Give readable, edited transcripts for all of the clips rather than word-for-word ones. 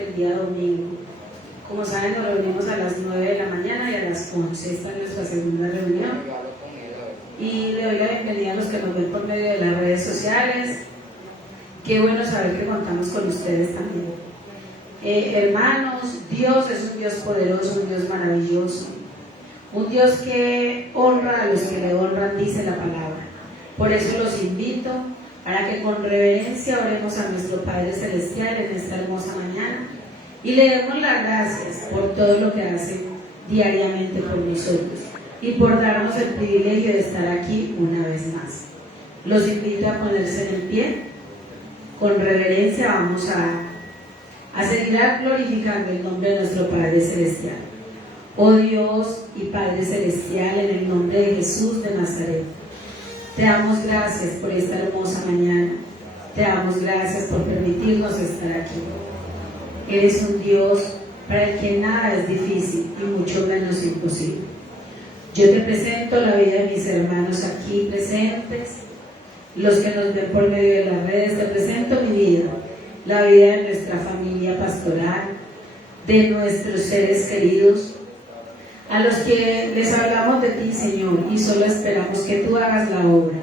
del día domingo. Como saben, nos reunimos a las 9 de la mañana y a las 11. Esta es nuestra segunda reunión. Y le doy la bienvenida a los que nos ven por medio de las redes sociales. Qué bueno saber que contamos con ustedes también. Hermanos, Dios es un Dios poderoso, un Dios maravilloso. Un Dios que honra a los que le honran, dice la palabra. Por eso los invito para que con reverencia oremos a nuestro Padre Celestial en esta hermosa mañana y le demos las gracias por todo lo que hace diariamente por nosotros y por darnos el privilegio de estar aquí una vez más. Los invito a ponerse en pie. Con reverencia vamos a seguir glorificando el nombre de nuestro Padre Celestial. Oh Dios y Padre Celestial, en el nombre de Jesús de Nazaret, te damos gracias por esta hermosa mañana. Te damos gracias por permitirnos estar aquí. Eres un Dios para el que nada es difícil y mucho menos imposible. Yo te presento la vida de mis hermanos aquí presentes, los que nos ven por medio de las redes. Te presento mi vida, la vida de nuestra familia pastoral, de nuestros seres queridos, a los que les hablamos de ti, Señor, y solo esperamos que tú hagas la obra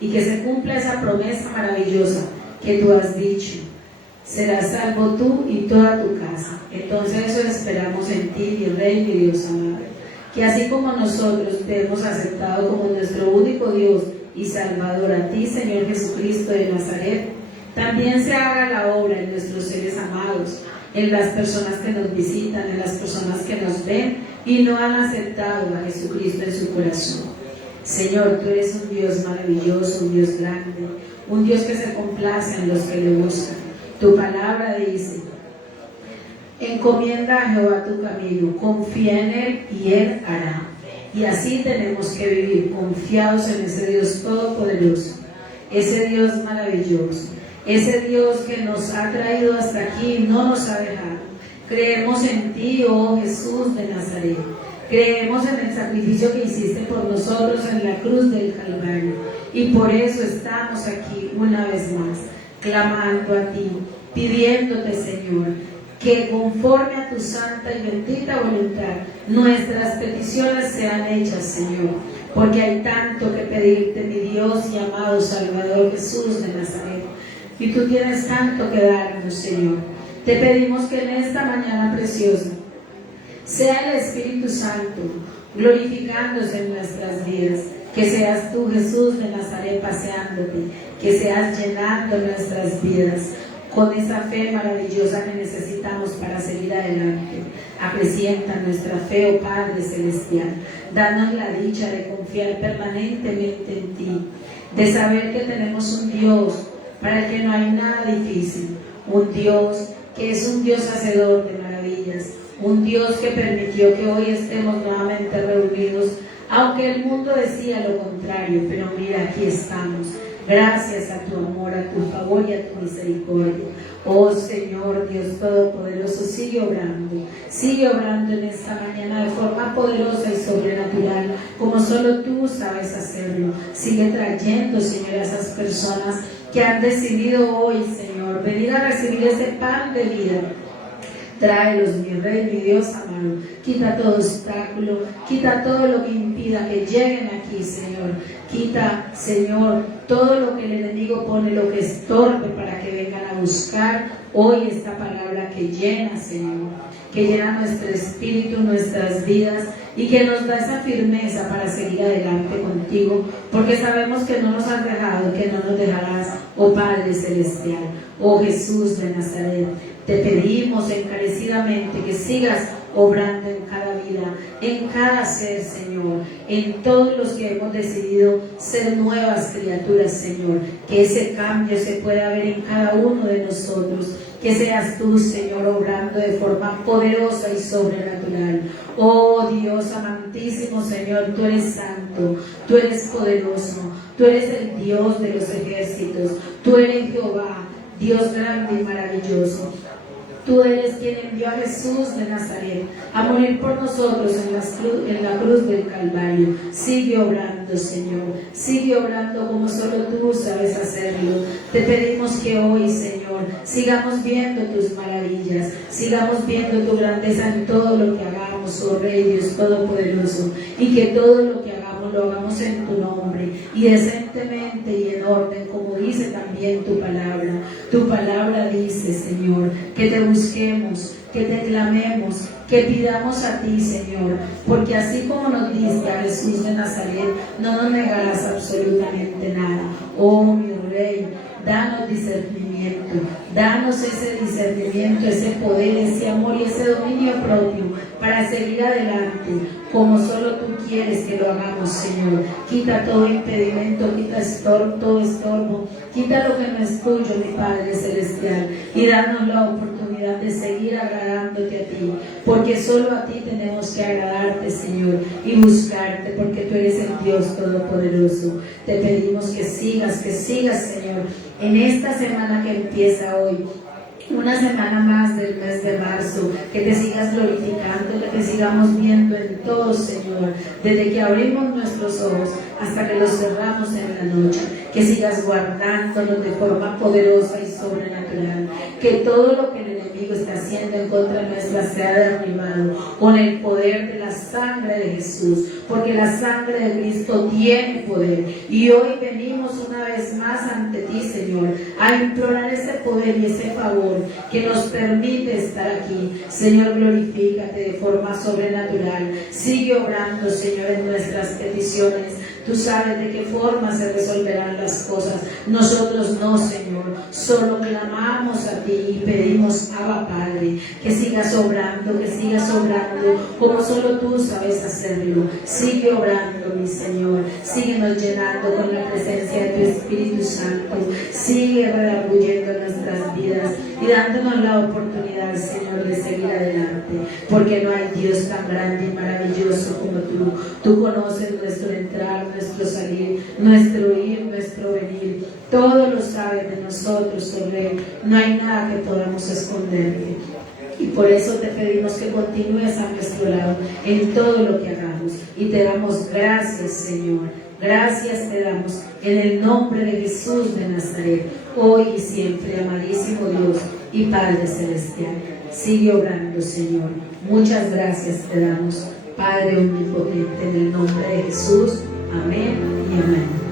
y que se cumpla esa promesa maravillosa que tú has dicho. Serás salvo tú y toda tu casa. Entonces eso esperamos en ti, mi Rey, mi Dios amado. Que así como nosotros te hemos aceptado como nuestro único Dios y Salvador, a ti, Señor Jesucristo de Nazaret, también se haga la obra en nuestros seres amados, en las personas que nos visitan, en las personas que nos ven y no han aceptado a Jesucristo en su corazón. Señor, tú eres un Dios maravilloso, un Dios grande, un Dios que se complace en los que le buscan. Tu palabra dice: encomienda a Jehová tu camino, confía en Él y Él hará. Y así tenemos que vivir confiados en ese Dios todopoderoso, ese Dios maravilloso, ese Dios que nos ha traído hasta aquí y no nos ha dejado. Creemos en ti, oh Jesús de Nazaret. Creemos en el sacrificio que hiciste por nosotros en la cruz del Calvario. Y por eso estamos aquí una vez más, clamando a ti, pidiéndote, Señor, que conforme a tu santa y bendita voluntad, nuestras peticiones sean hechas, Señor. Porque hay tanto que pedirte, mi Dios y amado Salvador Jesús de Nazaret. Y tú tienes tanto que darnos, Señor. Te pedimos que en esta mañana preciosa sea el Espíritu Santo glorificándose en nuestras vidas, que seas tú, Jesús de Nazaret, paseándote, que seas llenando nuestras vidas con esa fe maravillosa que necesitamos para seguir adelante. Acrecienta nuestra fe, oh Padre Celestial. Danos la dicha de confiar permanentemente en ti, de saber que tenemos un Dios para el que no hay nada difícil, un Dios que es un Dios hacedor de maravillas, un Dios que permitió que hoy estemos nuevamente reunidos, aunque el mundo decía lo contrario, pero mira, aquí estamos, gracias a tu amor, a tu favor y a tu misericordia. Oh Señor Dios Todopoderoso, sigue obrando en esta mañana de forma poderosa y sobrenatural, como solo tú sabes hacerlo. Sigue trayendo, Señor, a esas personas que han decidido hoy, Señor, venir a recibir ese pan de vida. Tráelos, mi Rey, mi Dios amado. Quita todo obstáculo, quita todo lo que impida que lleguen aquí, Señor. Quita, Señor, todo lo que el enemigo pone, lo que estorbe para que vengan a buscar hoy esta palabra que llena, Señor, que llena nuestro espíritu, nuestras vidas y que nos da esa firmeza para seguir adelante contigo, porque sabemos que no nos has dejado, que no nos dejarás, oh Padre Celestial, oh Jesús de Nazaret. Te pedimos encarecidamente que sigas obrando en cada vida, en cada ser, Señor, en todos los que hemos decidido ser nuevas criaturas, Señor, que ese cambio se pueda ver en cada uno de nosotros, que seas tú, Señor, obrando de forma poderosa y sobrenatural. Oh Dios amantísimo, Señor, tú eres santo, tú eres poderoso, tú eres el Dios de los ejércitos, tú eres Jehová, Dios grande y maravilloso. Tú eres quien envió a Jesús de Nazaret a morir por nosotros en la cruz del Calvario. Sigue obrando, Señor. Sigue obrando como solo tú sabes hacerlo. Te pedimos que hoy, Señor, sigamos viendo tus maravillas, sigamos viendo tu grandeza en todo lo que hagamos, oh Rey Dios Todopoderoso, y que todo lo que hagamos lo hagamos en tu nombre y decentemente y en orden, como dice también tu palabra. Tu palabra dice, Señor, que te busquemos, que te clamemos, que pidamos a ti, Señor, porque así como nos diste a Jesús de Nazaret, no nos negarás absolutamente nada. Oh, mi Rey, danos discernimiento, danos ese discernimiento, ese poder, ese amor y ese dominio propio para seguir adelante como solo tú quieres que lo hagamos, Señor. Quita todo impedimento, quita todo estorbo, quita lo que no es tuyo, mi Padre Celestial, y danos la oportunidad de seguir agradándote a ti, porque solo a ti tenemos que agradarte, Señor, y buscarte, porque tú eres el Dios Todopoderoso. Te pedimos que sigas, Señor, en esta semana que empieza hoy, una semana más del mes de marzo, que te sigas glorificando, que te sigamos viendo en todo, Señor, desde que abrimos nuestros ojos hasta que los cerramos en la noche, que sigas guardándonos de forma poderosa y sobrenatural, que todo lo que el enemigo está haciendo en contra nuestra sea derribado con el poder de la sangre de Jesús, porque la sangre de Cristo tiene poder, y hoy venimos una vez más ante ti, Señor, a implorar ese poder y ese favor que nos permite estar aquí. Señor, glorifícate de forma sobrenatural. Sigue obrando, Señor, en nuestras peticiones. Tú sabes de qué forma se resolverán las cosas. Nosotros no, Señor. Solo clamamos a ti y pedimos, Abba Padre, que sigas obrando, como solo tú sabes hacerlo. Sigue obrando, mi Señor. Síguenos llenando con la presencia de tu Espíritu Santo. Sigue redarguyendo nuestras vidas y dándonos la oportunidad, Señor, de seguir adelante, porque no hay Dios tan grande y maravilloso como tú. Tú conoces nuestro entrar, nuestro salir, nuestro ir, nuestro venir. Todo lo sabes de nosotros, oh Rey. No hay nada que podamos esconderte. Y por eso te pedimos que continúes a nuestro lado en todo lo que hagamos. Y te damos gracias, Señor. Gracias te damos en el nombre de Jesús de Nazaret, hoy y siempre, amadísimo Dios y Padre Celestial. Sigue obrando, Señor. Muchas gracias te damos, Padre omnipotente, en el nombre de Jesús. Amén y amén.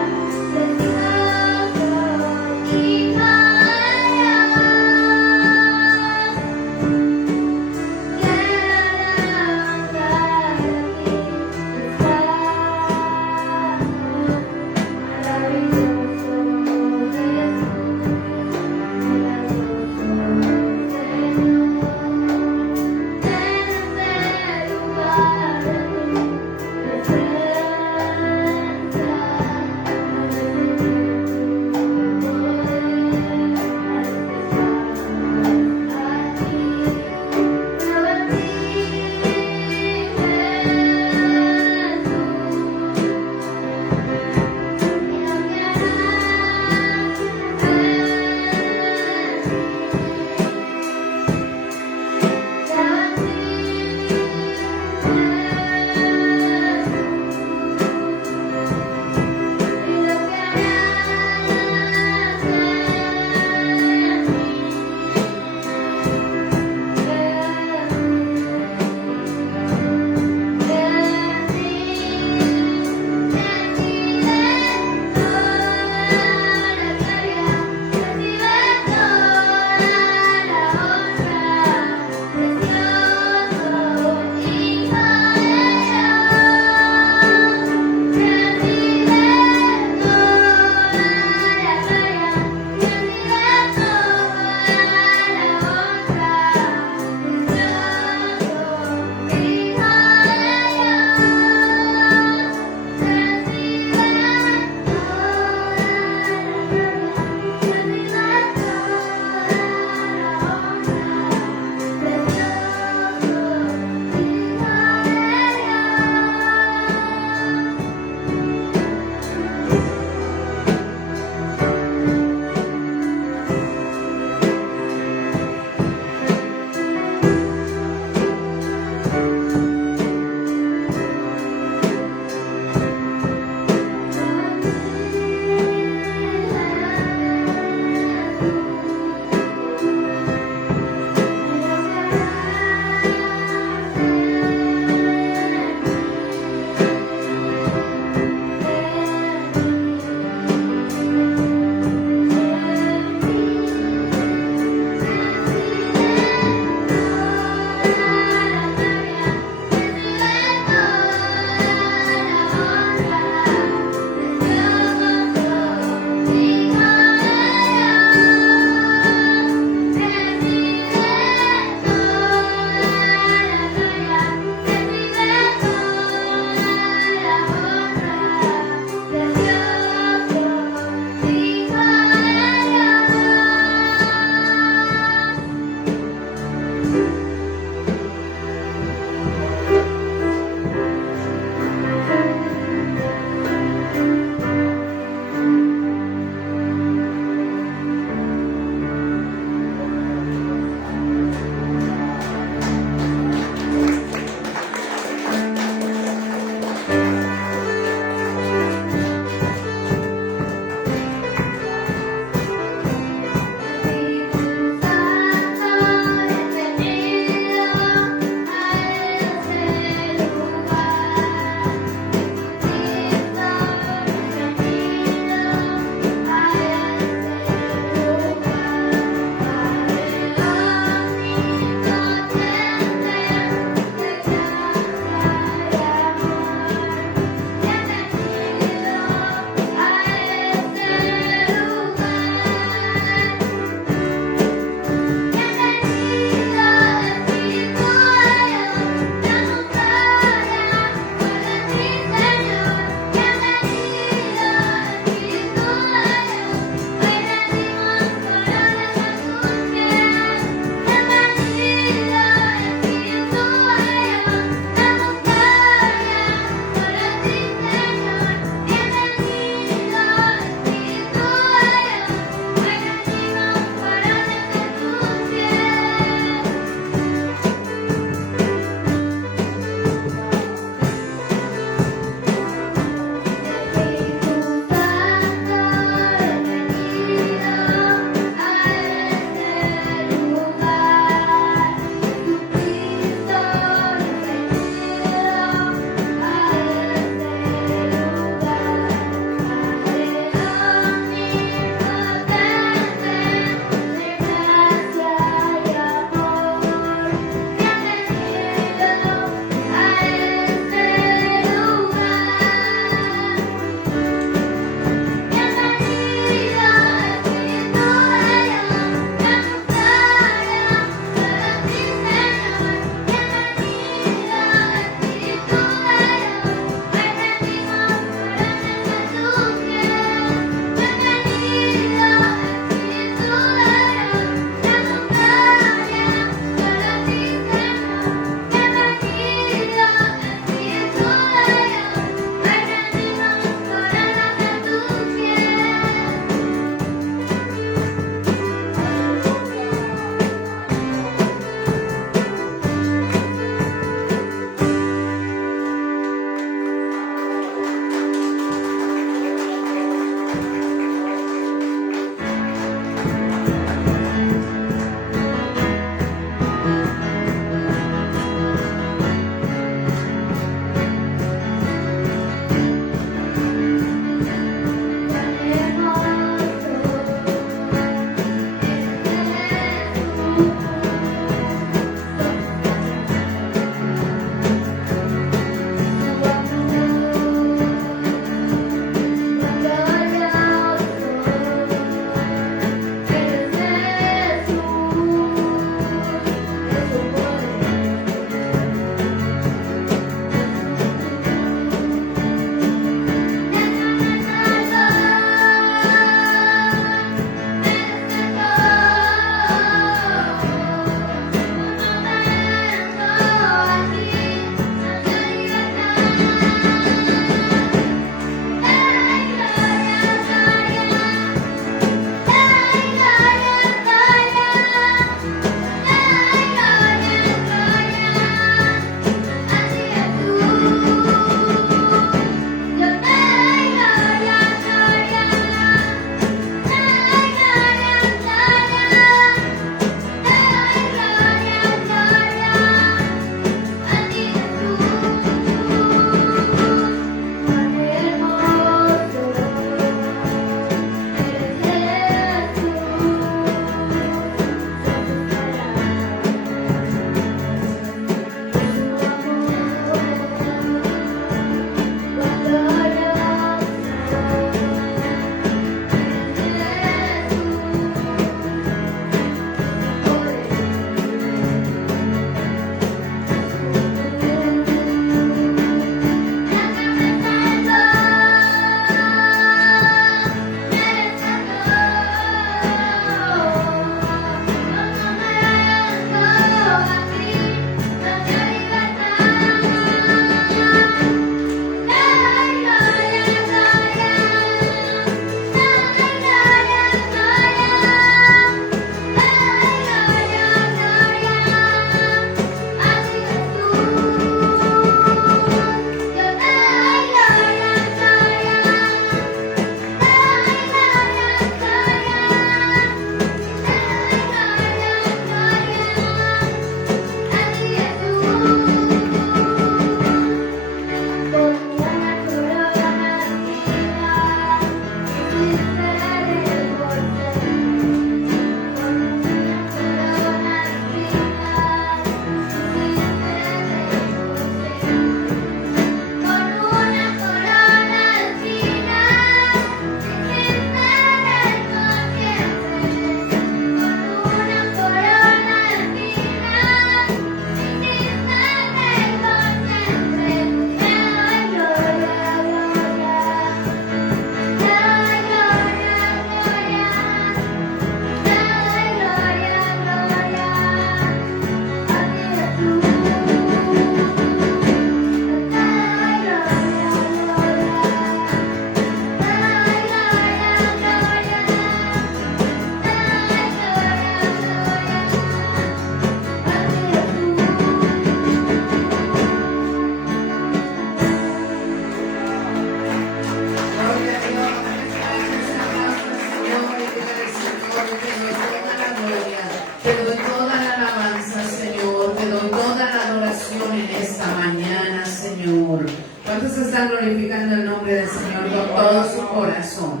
Señor. ¿Cuántos están glorificando el nombre del Señor con todo su corazón?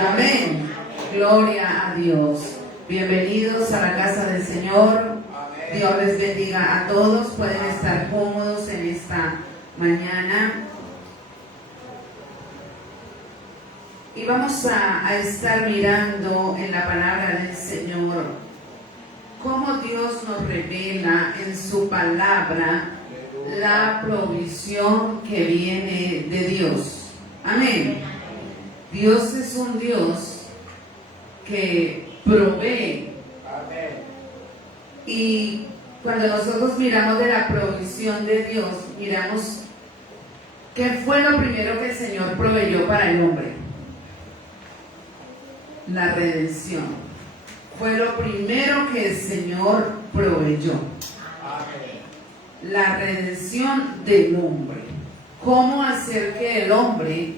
Amén. Gloria a Dios. Bienvenidos a la casa del Señor. Dios les bendiga a todos. Pueden estar cómodos en esta mañana. Y vamos a estar mirando en la palabra del Señor cómo Dios nos revela en su palabra la provisión que viene de Dios. Amén. Dios es un Dios que provee. Y cuando nosotros miramos de la provisión de Dios, miramos qué fue lo primero que el Señor proveyó para el hombre. La redención. Fue lo primero que el Señor proveyó. La redención del hombre. ¿Cómo hacer que el hombre,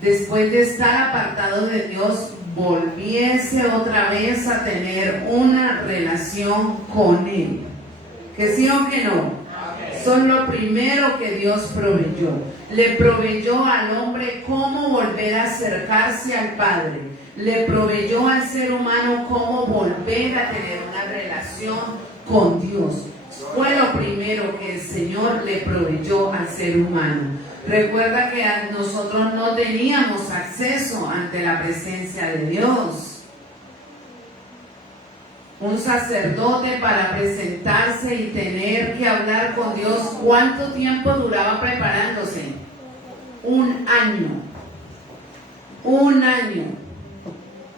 después de estar apartado de Dios, volviese otra vez a tener una relación con Él? ¿Que sí o que no? Son lo primero que Dios proveyó. Le proveyó al hombre cómo volver a acercarse al Padre. Le proveyó al ser humano cómo volver a tener una relación con Dios. Fue lo primero que el Señor le proveyó al ser humano. Recuerda que nosotros no teníamos acceso ante la presencia de Dios. Un sacerdote para presentarse y tener que hablar con Dios, ¿cuánto tiempo duraba preparándose? Un año. Un año.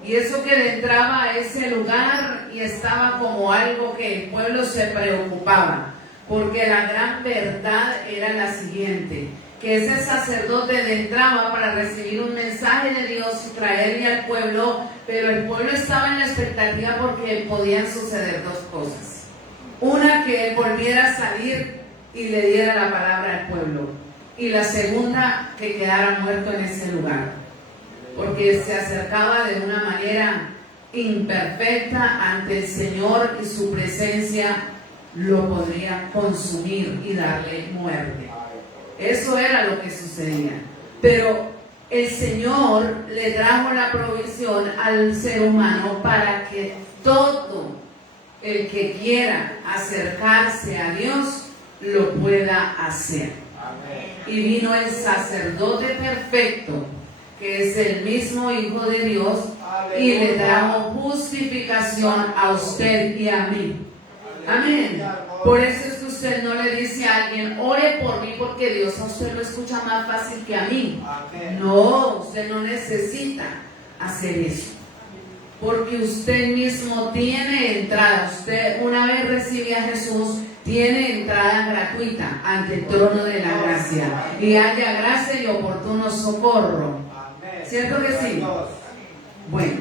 Y eso que le entraba a ese lugar y estaba como algo que el pueblo se preocupaba, porque la gran verdad era la siguiente, que ese sacerdote le entraba para recibir un mensaje de Dios y traerle al pueblo, pero el pueblo estaba en la expectativa porque podían suceder dos cosas. Una, que él volviera a salir y le diera la palabra al pueblo, y la segunda, que quedara muerto en ese lugar, porque se acercaba de una manera imperfecta ante el Señor y su presencia lo podría consumir y darle muerte. Eso era lo que sucedía. Pero el Señor le trajo la provisión al ser humano para que todo el que quiera acercarse a Dios lo pueda hacer. Y vino el sacerdote perfecto, que es el mismo Hijo de Dios, y le trajo justificación a usted y a mí. Amén. Por eso es que usted no le dice a alguien, ore por mí, porque Dios a usted lo escucha más fácil que a mí. No, usted no necesita hacer eso, porque usted mismo tiene entrada. Usted, una vez recibe a Jesús, tiene entrada gratuita ante el trono de la gracia, y haya gracia y oportuno socorro. ¿Cierto que sí? Bueno,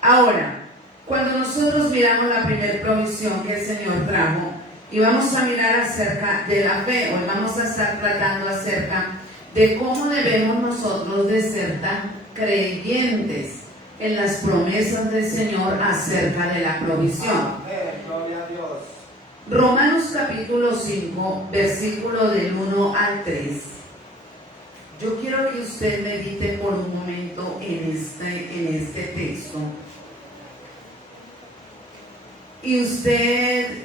ahora, cuando nosotros miramos la primera provisión que el Señor trajo, y vamos a mirar acerca de la fe, hoy vamos a estar tratando acerca de cómo debemos nosotros de ser tan creyentes en las promesas del Señor acerca de la provisión. Romanos capítulo 5, versículo del 1 al 3. Yo quiero que usted medite por un momento en este texto y usted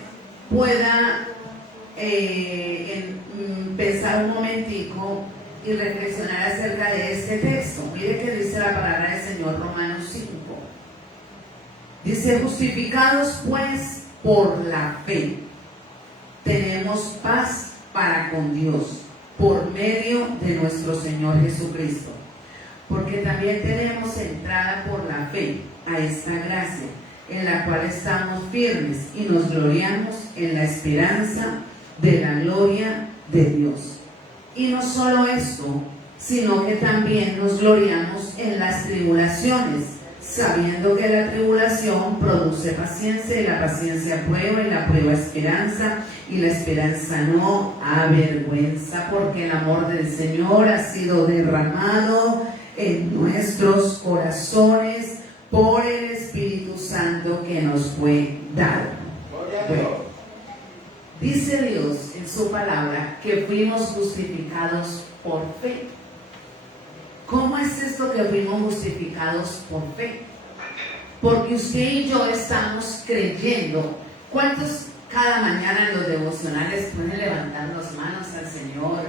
pueda pensar un momentico y reflexionar acerca de este texto. Mire que dice la palabra del Señor, Romanos 5. Dice, justificados pues por la fe, tenemos paz para con Dios, por medio de nuestro Señor Jesucristo, porque también tenemos entrada por la fe a esta gracia, en la cual estamos firmes y nos gloriamos en la esperanza de la gloria de Dios. Y no solo esto, sino que también nos gloriamos en las tribulaciones, sabiendo que la tribulación produce paciencia, y la paciencia prueba, y la prueba esperanza, y la esperanza no avergüenza, porque el amor del Señor ha sido derramado en nuestros corazones por el Espíritu Santo que nos fue dado. Bueno, Dice Dios en su palabra que fuimos justificados por fe. ¿Cómo es esto que fuimos justificados por fe? Porque usted y yo estamos creyendo. ¿Cuántos cada mañana en los devocionales pueden levantar las manos al Señor?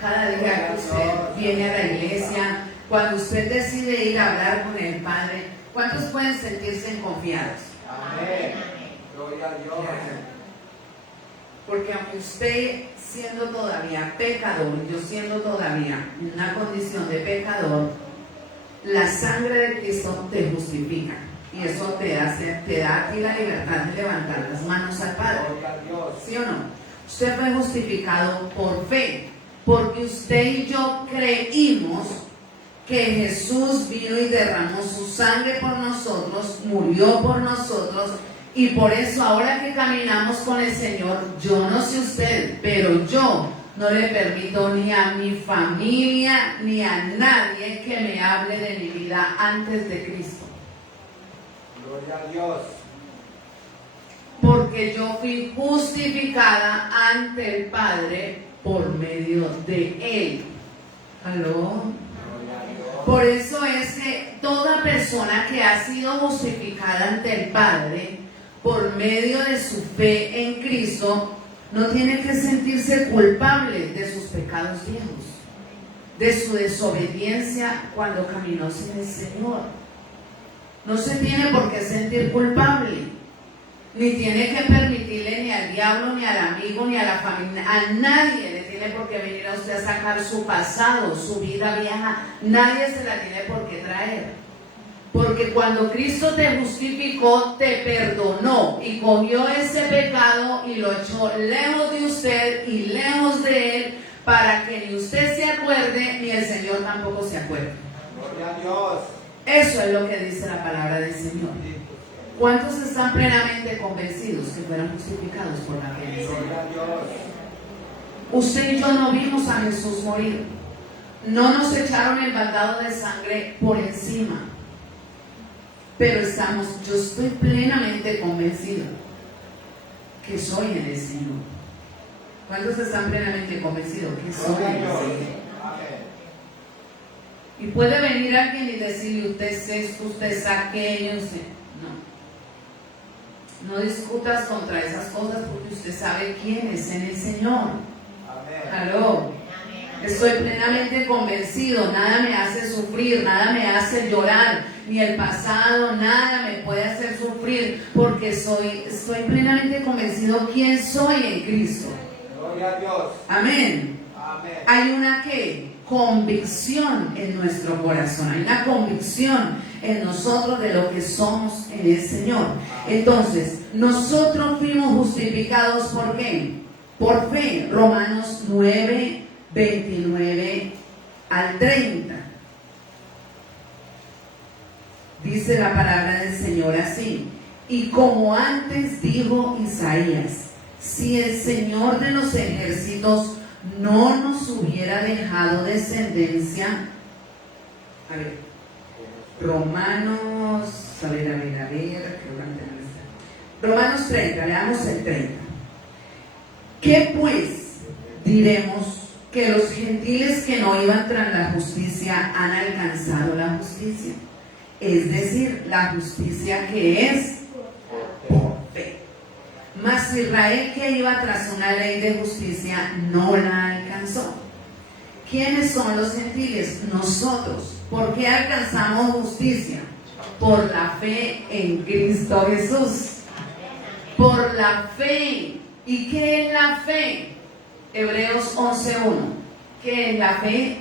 Cada día que usted viene a la iglesia, cuando usted decide ir a hablar con el Padre, ¿cuántos pueden sentirse confiados? Amén. Gloria a Dios. Porque aunque usted siendo todavía pecador, yo siendo todavía en una condición de pecador, la sangre de Cristo te justifica. Y eso te da a ti la libertad de levantar las manos al Padre. ¿Sí o no? Usted fue justificado por fe, porque usted y yo creímos que Jesús vino y derramó su sangre por nosotros, murió por nosotros, y por eso ahora que caminamos con el Señor, yo no sé usted, pero yo no le permito ni a mi familia ni a nadie que me hable de mi vida antes de Cristo. Gloria a Dios. Porque yo fui justificada ante el Padre por medio de Él. ¿Aló? Por eso es que toda persona que ha sido justificada ante el Padre por medio de su fe en Cristo no tiene que sentirse culpable de sus pecados viejos, de su desobediencia cuando caminó sin el Señor. No se tiene por qué sentir culpable, ni tiene que permitirle ni al diablo, ni al amigo, ni a la familia, a nadie le tiene por qué venir a usted a sacar su pasado, su vida vieja. Nadie se la tiene por qué traer. Porque cuando Cristo te justificó, te perdonó y cogió ese pecado y lo echó lejos de usted y lejos de Él, para que ni usted se acuerde, ni el Señor tampoco se acuerde. Gloria a Dios. Eso es lo que dice la palabra del Señor. ¿Cuántos están plenamente convencidos que fueron justificados por la fe del Señor? Gloria a Dios. Usted y yo no vimos a Jesús morir. No nos echaron el baldado de sangre por encima. Pero yo estoy plenamente convencido que soy en el Señor. ¿Cuántos están plenamente convencidos que soy en el Señor? Y puede venir alguien y decirle, usted es esto, usted es aquello, usted... No discutas contra esas cosas, porque usted sabe quién es en el Señor. Aló. Estoy plenamente convencido, nada me hace sufrir, nada me hace llorar, ni el pasado, nada me puede hacer sufrir, porque estoy plenamente convencido quién soy en Cristo. Gloria a Dios. Amén. Amén. Hay una convicción en nuestro corazón, hay una convicción en nosotros de lo que somos en el Señor. Entonces, nosotros fuimos justificados ¿por qué? Por fe. Romanos 9, 29 al 30. Dice la palabra del Señor así: y como antes dijo Isaías, si el Señor de los ejércitos no nos hubiera dejado descendencia. A ver, Romanos, a ver, Romanos 30, leamos el 30. ¿Qué pues diremos? Que los gentiles que no iban tras la justicia han alcanzado la justicia, es decir, la justicia que es por fe. Mas Israel, que iba tras una ley de justicia, no la alcanzó. ¿Quiénes son los gentiles? Nosotros. ¿Por qué alcanzamos justicia? Por la fe en Cristo Jesús. Por la fe. ¿Y qué es la fe? Hebreos 11:1. ¿Qué es la fe?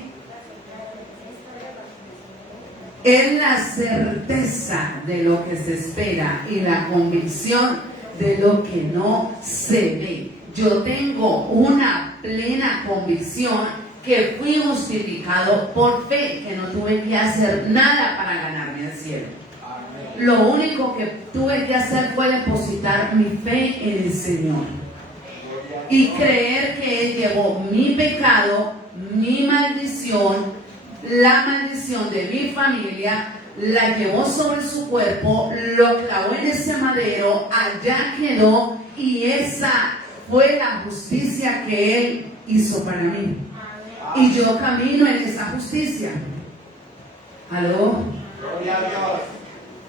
Es la certeza de lo que se espera y la convicción de lo que no se ve. Yo tengo una plena convicción que fui justificado por fe, que no tuve que hacer nada para ganarme el cielo. Lo único que tuve que hacer fue depositar mi fe en el Señor y creer que Él llevó mi pecado, mi maldición, la maldición de mi familia, la llevó sobre su cuerpo, lo clavó en ese madero, allá quedó, y esa fue la justicia que Él hizo para mí. Y yo camino en esa justicia. ¿Aló? Gloria a Dios.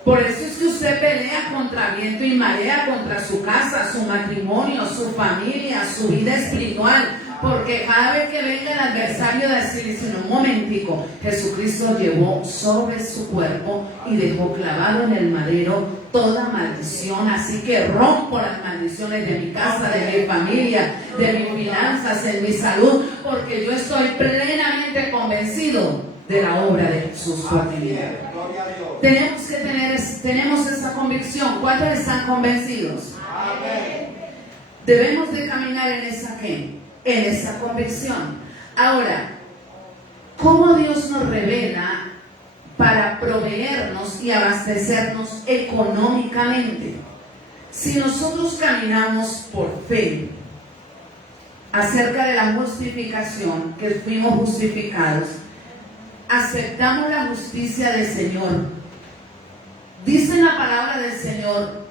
Por eso es que usted pelea contra viento y marea, contra su casa, su matrimonio, su familia, su vida espiritual. Porque cada vez que venga el adversario de decirle, en un momentico, Jesucristo llevó sobre su cuerpo y dejó clavado en el madero toda maldición. Así que rompo las maldiciones de mi casa, de mi familia, de mis finanzas, en mi salud, porque yo estoy plenamente convencido de la obra de Jesús por mi vida. Gloria a Dios. Tenemos esa convicción. ¿Cuántos están convencidos? Amén. Debemos de caminar en esa ¿qué? En esa convicción. Ahora, ¿cómo Dios nos revela para proveernos y abastecernos económicamente? Si nosotros caminamos por fe acerca de la justificación, que fuimos justificados, aceptamos la justicia del Señor. Dice la palabra del Señor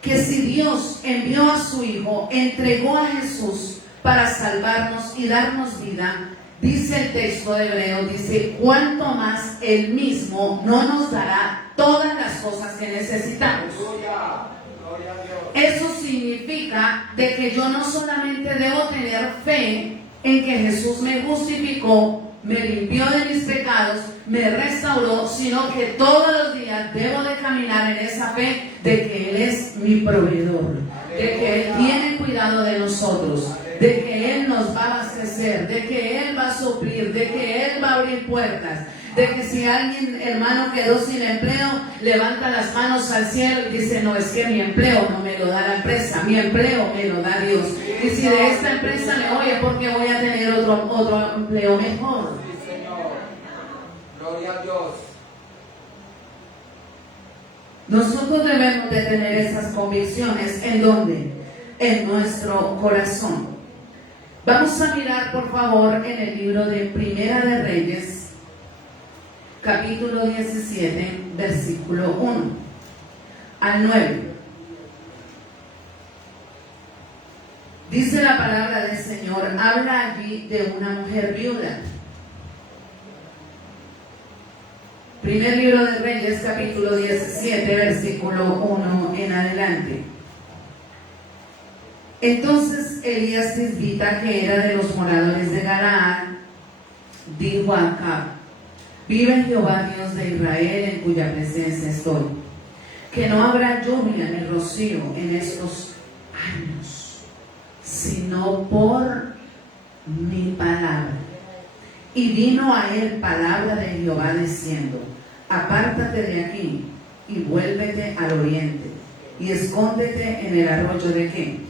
que si Dios envió a su Hijo, entregó a Jesús para salvarnos y darnos vida, dice el texto de Hebreos, dice, cuánto más Él mismo no nos dará todas las cosas que necesitamos. Gloria a Dios. Eso significa de que yo no solamente debo tener fe en que Jesús me justificó, me limpió de mis pecados, me restauró, sino que todos los días debo de caminar en esa fe de que Él es mi proveedor, de que Él tiene cuidado de nosotros, de que Él nos va a abastecer, de que Él va a suplir, de que Él va a abrir puertas, de que si alguien, hermano, quedó sin empleo, levanta las manos al cielo y dice, no, es que mi empleo no me lo da la empresa, mi empleo me lo da Dios. Y si de esta empresa me oye, porque voy a tener otro empleo mejor. Sí, Señor. Gloria a Dios. Nosotros debemos de tener esas convicciones. ¿En dónde? En nuestro corazón. Vamos a mirar, por favor, en el libro de Primera de Reyes, capítulo 17, versículo 1 al 9. Dice la palabra del Señor, habla allí de una mujer viuda. Primer libro de Reyes, capítulo 17, versículo 1 en adelante. Entonces Elías Tisbita, que era de los moradores de Galaad, dijo a Acab, vive Jehová Dios de Israel, en cuya presencia estoy, que no habrá lluvia ni rocío en estos años, sino por mi palabra. Y vino a él palabra de Jehová diciendo, apártate de aquí y vuélvete al oriente y escóndete en el arroyo de ¿qué?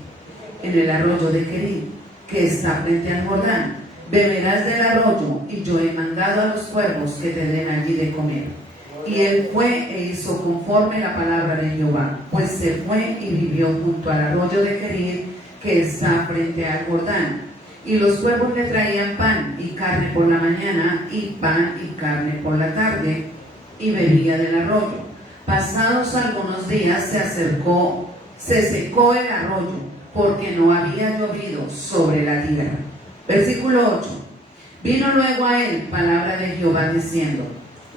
En el arroyo de Querid, que está frente al Jordán. Beberás del arroyo, y yo he mandado a los cuervos que te den allí de comer. Y él fue e hizo conforme la palabra de Jehová, pues se fue y vivió junto al arroyo de Querid, que está frente al Jordán. Y los cuervos le traían pan y carne por la mañana, y pan y carne por la tarde, y bebía del arroyo. Pasados algunos días se secó el arroyo, porque no había llovido sobre la tierra. Versículo 8. Vino luego a él palabra de Jehová diciendo,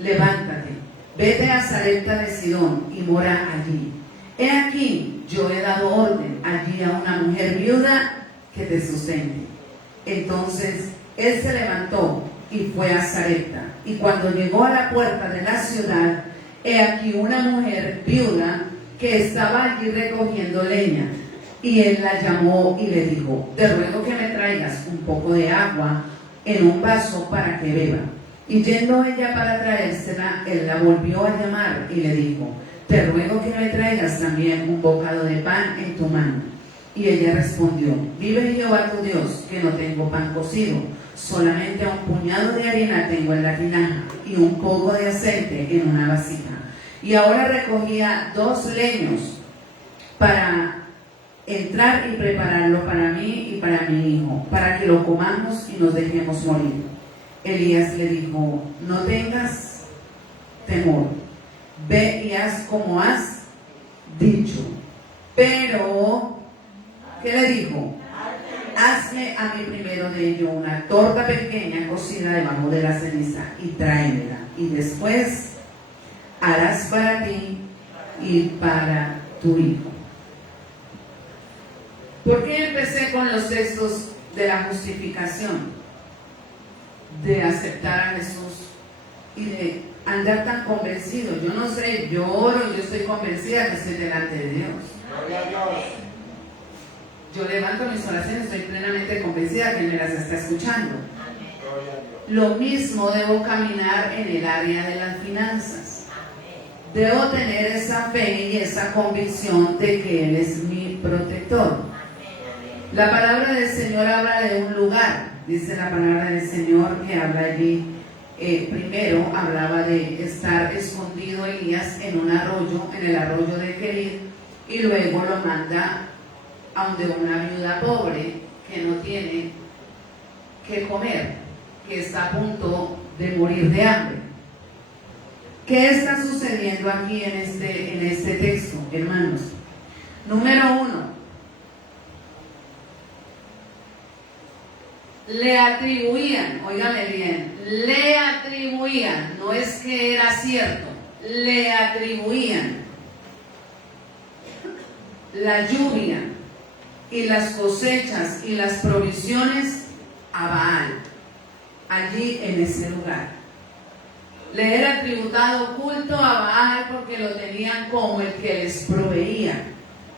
levántate, vete a Sarepta de Sidón y mora allí. He aquí, yo he dado orden allí a una mujer viuda que te sustente. Entonces él se levantó y fue a Sarepta. Y cuando llegó a la puerta de la ciudad, he aquí una mujer viuda que estaba allí recogiendo leña. Y él la llamó y le dijo, te ruego que me traigas un poco de agua en un vaso para que beba. Y yendo ella para traérsela, él la volvió a llamar y le dijo, te ruego que me traigas también un bocado de pan en tu mano. Y ella respondió, vive Jehová tu Dios, que no tengo pan cocido, solamente un puñado de harina tengo en la tinaja y un poco de aceite en una vasija. Y ahora recogía 2 leños para entrar y prepararlo para mí y para mi hijo, para que lo comamos y nos dejemos morir. Elías le dijo, no tengas temor, ve y haz como has dicho. Pero, ¿qué le dijo? hazme a mí primero de ello una torta pequeña cocida debajo de la ceniza y tráemela. Y después harás para ti y para tu hijo. ¿Por qué empecé con los textos de la justificación? De aceptar a Jesús y de andar tan convencido. Yo no sé, yo oro, yo estoy convencida que estoy delante de Dios. Gloria a Dios. Yo levanto mis oraciones, estoy plenamente convencida que Él me las está escuchando. Gloria a Dios. Lo mismo debo caminar en el área de las finanzas. Debo tener esa fe y esa convicción de que Él es mi protector. La palabra del Señor habla de un lugar. Dice la palabra del Señor que habla allí. Primero hablaba de estar escondido Elías en un arroyo, en el arroyo de Kerit, y luego lo manda a donde una viuda pobre que no tiene que comer, que está a punto de morir de hambre. ¿Qué está sucediendo aquí en este texto, hermanos? Número 1. Le atribuían, óigame bien, le atribuían, no es que era cierto, le atribuían la lluvia y las cosechas y las provisiones a Baal, allí en ese lugar. Le era tributado culto a Baal porque lo tenían como el que les proveía,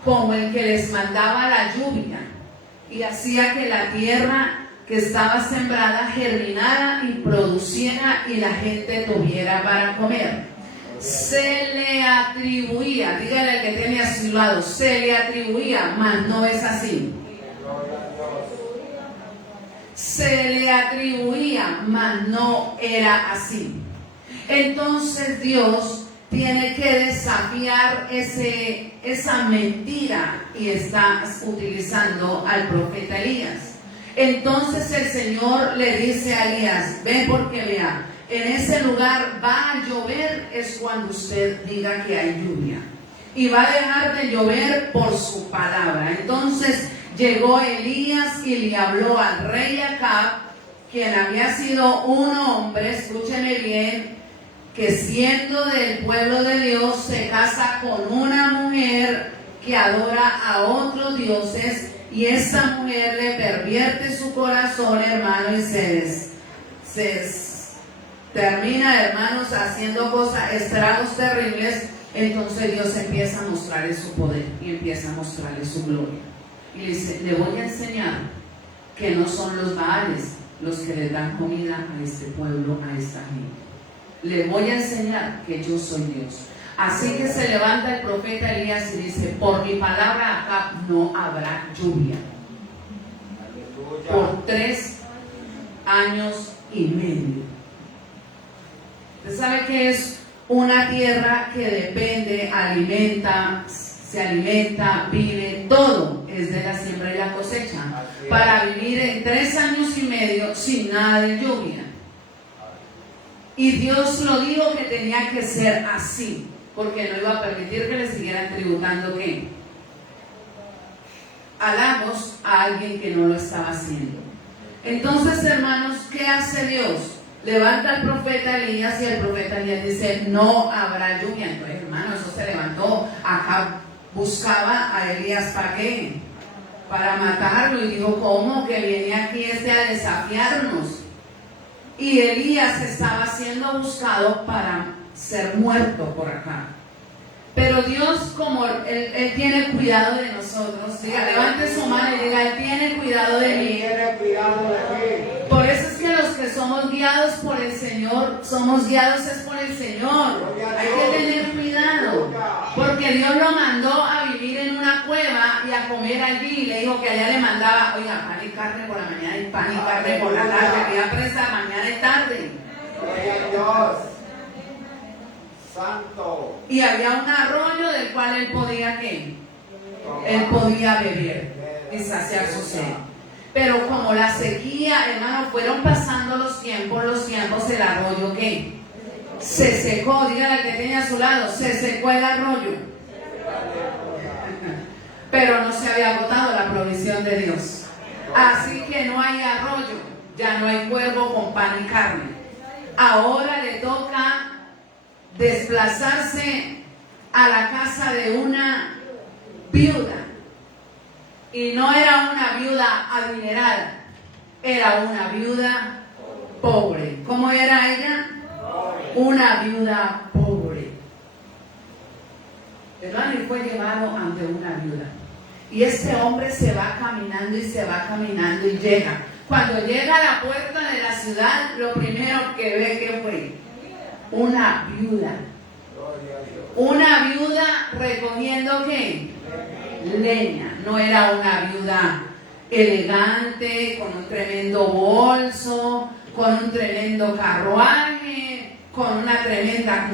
como el que les mandaba la lluvia y hacía que la tierra que estaba sembrada germinara y produciera y la gente tuviera para comer. Se le atribuía, dígale al que tiene a su lado, se le atribuía, mas no es así. Se le atribuía, mas no era así. Entonces Dios tiene que desafiar esa mentira y está utilizando al profeta Elías. Entonces el Señor le dice a Elías, ven porque vea, en ese lugar va a llover, es cuando usted diga que hay lluvia. Y va a dejar de llover por su palabra. Entonces llegó Elías y le habló al rey Acab, quien había sido un hombre, escúcheme bien, que siendo del pueblo de Dios se casa con una mujer que adora a otros dioses. Y esa mujer le pervierte su corazón, hermano, y se termina, hermanos, haciendo cosas, estragos terribles. Entonces Dios empieza a mostrarle su poder y empieza a mostrarle su gloria. Y le dice, le voy a enseñar que no son los Baales los que le dan comida a este pueblo, a esta gente. Le voy a enseñar que yo soy Dios. Así que se levanta el profeta Elías y dice, por mi palabra acá no habrá lluvia. Por 3 años y medio. ¿Usted sabe que es una tierra que depende, se alimenta, vive, todo es de la siembra y la cosecha? Para vivir en 3 años y medio sin nada de lluvia. Y Dios lo dijo que tenía que ser así, porque no iba a permitir que le siguieran tributando ¿qué? Halagos a alguien que no lo estaba haciendo. Entonces, hermanos, ¿qué hace Dios? Levanta al profeta Elías y el profeta Elías dice, no habrá lluvia. Entonces, hermanos, eso se levantó. Acá buscaba a Elías ¿para qué? Para matarlo, y dijo, ¿cómo? Que viene aquí a desafiarnos. Y Elías estaba siendo buscado para ser muerto por acá. Pero Dios, como Él tiene cuidado de nosotros, diga, levante su mano y diga, Él tiene cuidado de mí. Tiene cuidado de mí. Por eso es que los que somos guiados por el Señor, somos guiados es por el Señor. Hay que tener cuidado, porque Dios lo mandó a vivir en una cueva y a comer allí, y le dijo que allá le mandaba, oiga, pan y carne por la mañana y pan y carne por la tarde, que iba presa mañana y tarde. Gloria a Dios. Santo. Y había un arroyo del cual él podía ¿qué? Él podía beber y saciar su sed. Pero como la sequía, hermano, fueron pasando los tiempos, el arroyo ¿qué? Se secó, dígale al que tenía a su lado, se secó el arroyo. Pero no se había agotado la provisión de Dios. Así que no hay arroyo, ya no hay cuervo con pan y carne. Ahora le toca desplazarse a la casa de una viuda. Y no era una viuda adinerada, era una viuda pobre. ¿Cómo era ella? Una viuda pobre. Hermano, y fue llevado ante una viuda. Y este hombre se va caminando y se va caminando y llega. Cuando llega a la puerta de la ciudad, lo primero que ve que fue una viuda. Una viuda recogiendo ¿qué? Leña. No era una viuda elegante, con un tremendo bolso, con un tremendo carruaje, con una tremenda...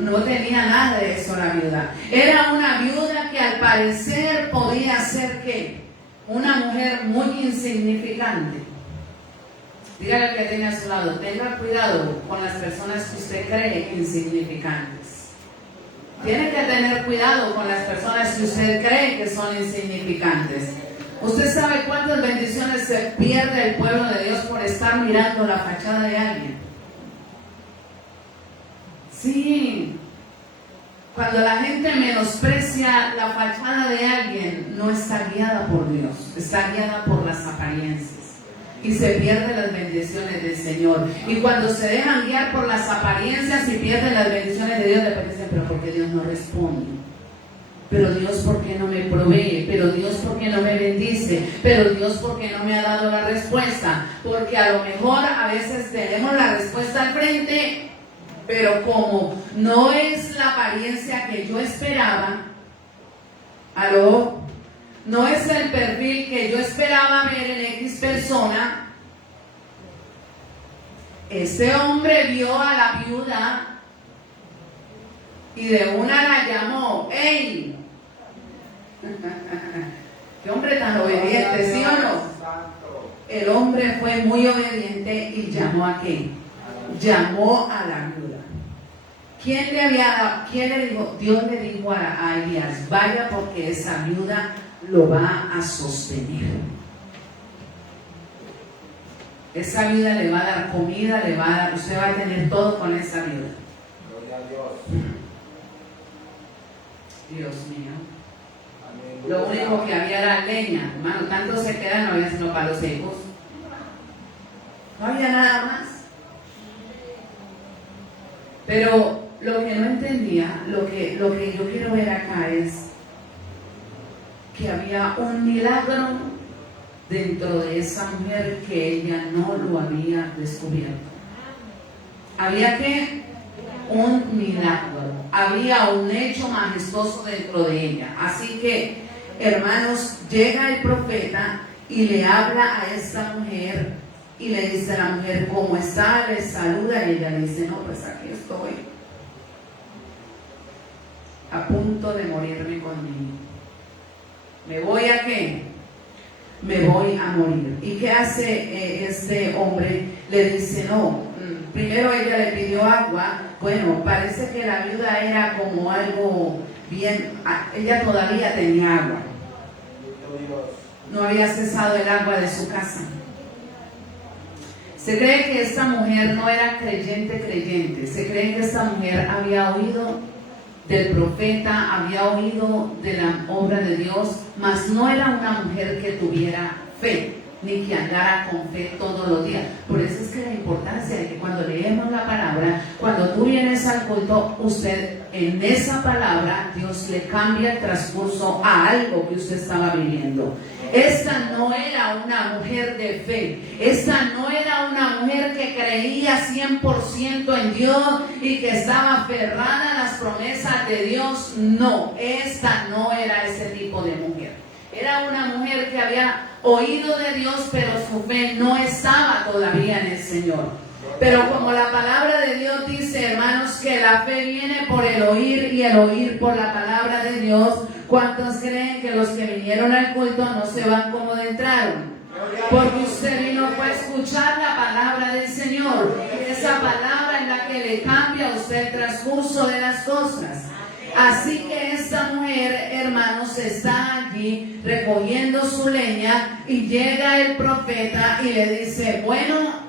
No tenía nada de eso la viuda. Era una viuda que al parecer podía ser ¿qué? Una mujer muy insignificante. Dígale al que tiene a su lado, tenga cuidado con las personas que usted cree insignificantes. Tiene que tener cuidado con las personas que usted cree que son insignificantes. ¿Usted sabe cuántas bendiciones se pierde el pueblo de Dios por estar mirando la fachada de alguien? Sí. Cuando la gente menosprecia la fachada de alguien, no está guiada por Dios, está guiada por las apariencias. Y se pierden las bendiciones del Señor. Y cuando se dejan guiar por las apariencias y pierden las bendiciones de Dios, después dicen, pero ¿por qué Dios no responde? Pero Dios, ¿por qué no me provee? Pero Dios, ¿por qué no me bendice? Pero Dios, ¿por qué no me ha dado la respuesta? Porque a lo mejor a veces tenemos la respuesta al frente, pero como no es la apariencia que yo esperaba, no es el perfil que yo esperaba ver en X persona. Este hombre vio a la viuda y de una la llamó. ¡Ey! ¡Qué hombre tan obediente! ¿Sí o no? El hombre fue muy obediente y llamó ¿a qué? Llamó a la viuda. ¿Quién le dijo? Dios le dijo a Elías, vaya porque esa viuda lo va a sostener. Esa viuda le va a dar comida, usted va a tener todo con esa viuda. Gloria a Dios. Dios mío. Amén. Lo único que había era leña, hermano, tanto se queda, no había sino palos secos. No había nada más. Pero lo que no entendía, lo que yo quiero ver acá es que había un milagro dentro de esa mujer que ella no lo había descubierto. Había que un milagro, había un hecho majestuoso dentro de ella. Así que, hermanos, llega el profeta y le habla a esta mujer y le dice a la mujer, ¿cómo está? Le saluda y ella dice, no, pues aquí estoy, a punto de morirme conmigo. ¿Me voy a qué? Me voy a morir. ¿Y qué hace este hombre? Le dice, no, primero ella le pidió agua. Bueno, parece que la viuda era como algo bien, ella todavía tenía agua. No había cesado el agua de su casa. Se cree que esta mujer no era creyente. Se cree que esta mujer había oído del profeta, había oído de la obra de Dios, mas no era una mujer que tuviera fe, ni que andara con fe todos los días. Por eso es que la importancia de que cuando leemos la palabra, cuando tú vienes al culto, usted en esa palabra, Dios le cambia el transcurso a algo que usted estaba viviendo. Esta no era una mujer de fe, esta no era una mujer que creía 100% en Dios y que estaba aferrada a las promesas de Dios. No, esta no era ese tipo de mujer. Era una mujer que había oído de Dios, pero su fe no estaba todavía en el Señor. Pero como la palabra de Dios dice, hermanos, que la fe viene por el oír y el oír por la palabra de Dios, ¿cuántos creen que los que vinieron al culto no se van como entraron? Porque usted vino para escuchar la palabra del Señor. Esa palabra es la que le cambia a usted el transcurso de las cosas. Así que esta mujer, hermanos, está allí recogiendo su leña y llega el profeta y le dice, bueno,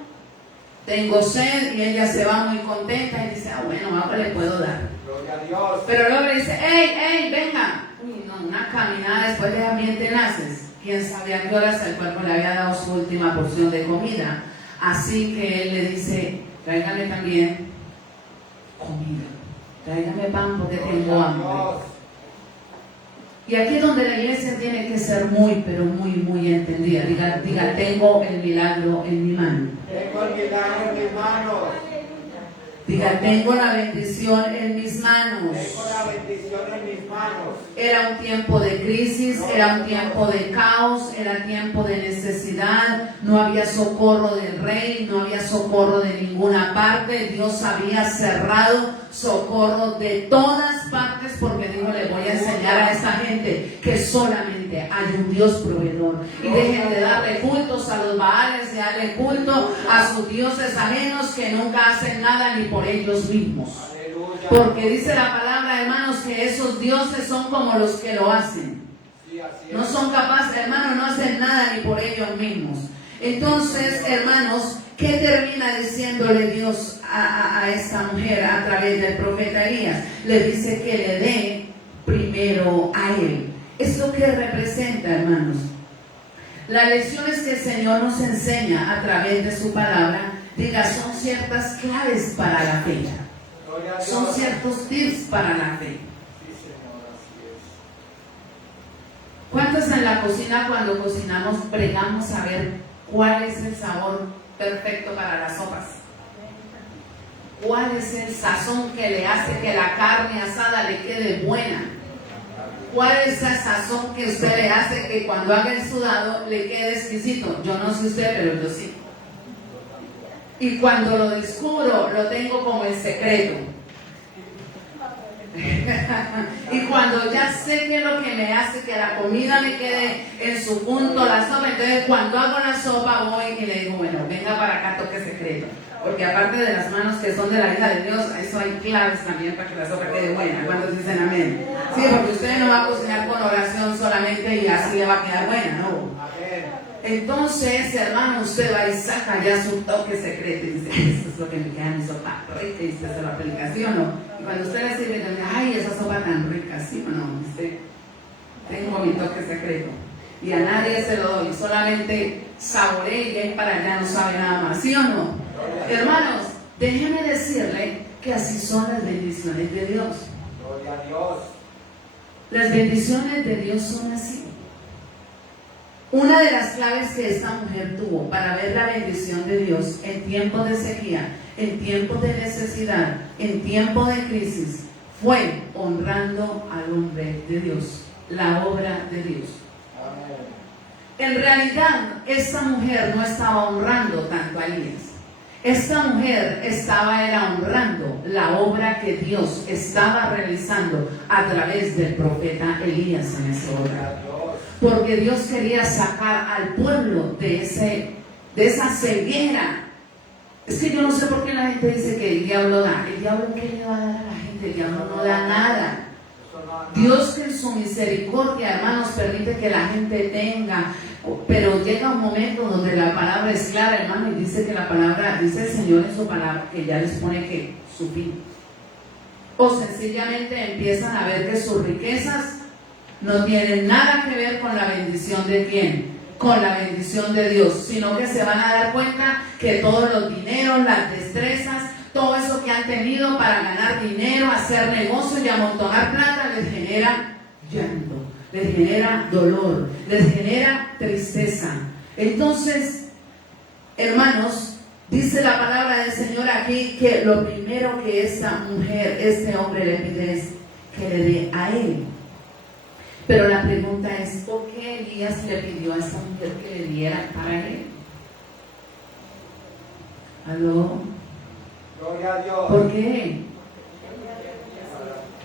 tengo sed, y ella se va muy contenta y dice, bueno, agua le puedo dar. Gloria a Dios. Pero luego le dice, hey, venga. Uy, no, una caminada después de ambiente tenaces. Quién sabe a qué horas el cuerpo le había dado su última porción de comida. Así que él le dice, tráigame también comida. Tráigame pan porque tengo hambre. Y aquí es donde la iglesia tiene que ser muy, pero muy entendida. Diga, tengo el milagro en mi mano. Tengo el milagro en mis manos. Diga, tengo la bendición en mis manos. Tengo la bendición en mis manos. Era un tiempo de crisis, era un tiempo de caos, era tiempo de necesidad, no había socorro del rey, no había socorro de ninguna parte. Dios había cerrado socorro de todas partes porque dijo, le voy a enseñar a esta gente que solamente hay un Dios proveedor. Y dejen de darle cultos a los Baales, de darle culto a sus dioses ajenos que nunca hacen nada ni por ellos mismos. Aleluya. Porque dice la palabra, hermanos, que esos dioses son como los que lo hacen. Sí, así es. No son capaces, hermanos, no hacen nada ni por ellos mismos. Entonces, hermanos, ¿qué termina diciéndole Dios a esta mujer a través del profeta Elías? Le dice que le dé primero a él. ¿Esto qué representa, hermanos? Las lecciones que el Señor nos enseña a través de su palabra, diga, son ciertas claves para la fe. Gloria a Dios. Son ciertos tips para la fe. Sí, Señor, así es. ¿Cuántos en la cocina cuando cocinamos bregamos a ver cuál es el sabor perfecto para las sopas? ¿Cuál es el sazón que le hace que la carne asada le quede buena? ¿Cuál es el sazón que usted le hace que cuando haga el sudado le quede exquisito? Yo no sé usted, pero yo sí. Y cuando lo descubro, lo tengo como el secreto. Y cuando ya sé qué es lo que me hace que la comida me quede en su punto, la sopa, entonces cuando hago la sopa voy y le digo, bueno, venga para acá, toque secreto. Porque aparte de las manos que son de la hija de Dios, eso hay claves también para que la sopa quede buena. ¿Cuántos dicen amén? Sí, porque usted no va a cocinar con oración solamente y así le va a quedar buena, ¿no? Amén. Entonces, hermano, usted va y saca ya su toque secreto y dice, eso es lo que me queda en mi sopa rica, y usted se lo aplica, ¿sí o no? Y cuando usted le sirve, dice, ay, esa sopa tan rica, ¿sí o no? Usted, tengo mi toque secreto. Y a nadie se lo doy, solamente saboreé y de ahí para allá no sabe nada más, ¿sí o no? Hermanos, déjeme decirle que así son las bendiciones de Dios. Gloria a Dios. Las bendiciones de Dios son así. Una de las claves que esta mujer tuvo para ver la bendición de Dios en tiempos de sequía, en tiempos de necesidad, en tiempos de crisis, fue honrando al hombre de Dios, la obra de Dios. Amén. En realidad, esta mujer no estaba honrando tanto a Elías. Esta mujer era honrando la obra que Dios estaba realizando a través del profeta Elías en esa Gloria obra. a Dios. Porque Dios quería sacar al pueblo de esa ceguera. Es que yo no sé por qué la gente dice que el diablo da. ¿El diablo qué le va a dar a la gente? El diablo no da nada. Eso no da nada. Dios en su misericordia, hermanos, permite que la gente tenga, pero llega un momento donde la palabra es clara, hermano, y dice que la palabra, dice el Señor en su palabra, que ya les pone que su fin. O sencillamente empiezan a ver que sus riquezas no tienen nada que ver con la bendición de quién, con la bendición de Dios, sino que se van a dar cuenta que todos los dineros, las destrezas, todo eso que han tenido para ganar dinero, hacer negocio y amontonar plata les genera llanto, les genera dolor, les genera tristeza. Entonces, hermanos, dice la palabra del Señor aquí que lo primero que esta mujer, este hombre le pide es que le dé a él. Pero la pregunta es, ¿por qué Elías le pidió a esta mujer que le diera para él? ¿Aló? Gloria a Dios. ¿Por qué?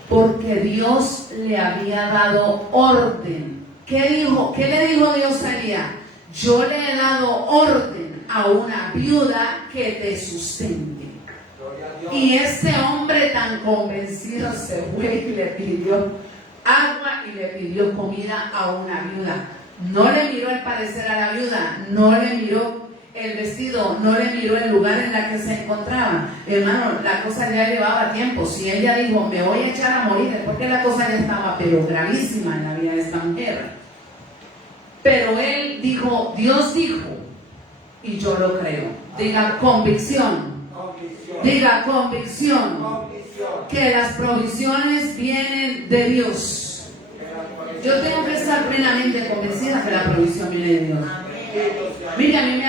Porque Dios le había dado orden. ¿Qué dijo? ¿Qué le dijo Dios a Elías? Yo le he dado orden a una viuda que te sustente. Gloria a Dios. Y este hombre tan convencido se fue y le pidió agua y le pidió comida a una viuda. No le miró el parecer a la viuda, no le miró el vestido, no le miró el lugar en el que se encontraba. Hermano, la cosa ya llevaba tiempo. Si ella dijo, me voy a echar a morir, es porque la cosa ya estaba, pero gravísima en la vida de esta mujer. Pero él dijo, Dios dijo, y yo lo creo. Diga convicción. Convicción. Diga convicción. Convicción. Que las provisiones vienen de Dios. Yo tengo que estar plenamente convencida que la provisión viene de Dios. Mire, a mí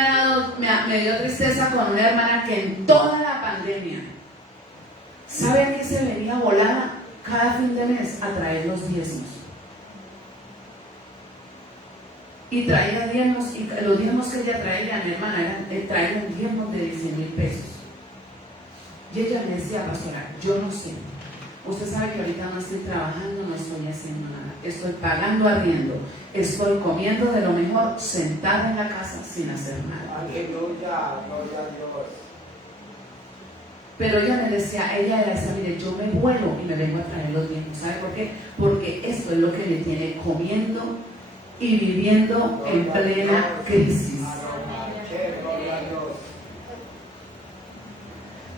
me dio tristeza con una hermana que en toda la pandemia, ¿sabe a qué se venía volada cada fin de mes? A traer los diezmos. Y traía diezmos, y los diezmos que ella traía, mi hermana, traían diezmos de 10,000 pesos. Y ella me decía, pastora, yo no sé. Usted sabe que ahorita no estoy trabajando, no estoy haciendo nada. Estoy pagando arriendo. Estoy comiendo de lo mejor, sentada en la casa sin hacer nada. Aleluya, gloria a Dios. Pero ella me decía, ella era esa, mire, yo me vuelo y me vengo a traer los diezmos. ¿Sabe por qué? Porque esto es lo que le tiene comiendo y viviendo en plena crisis. Gloria a Dios.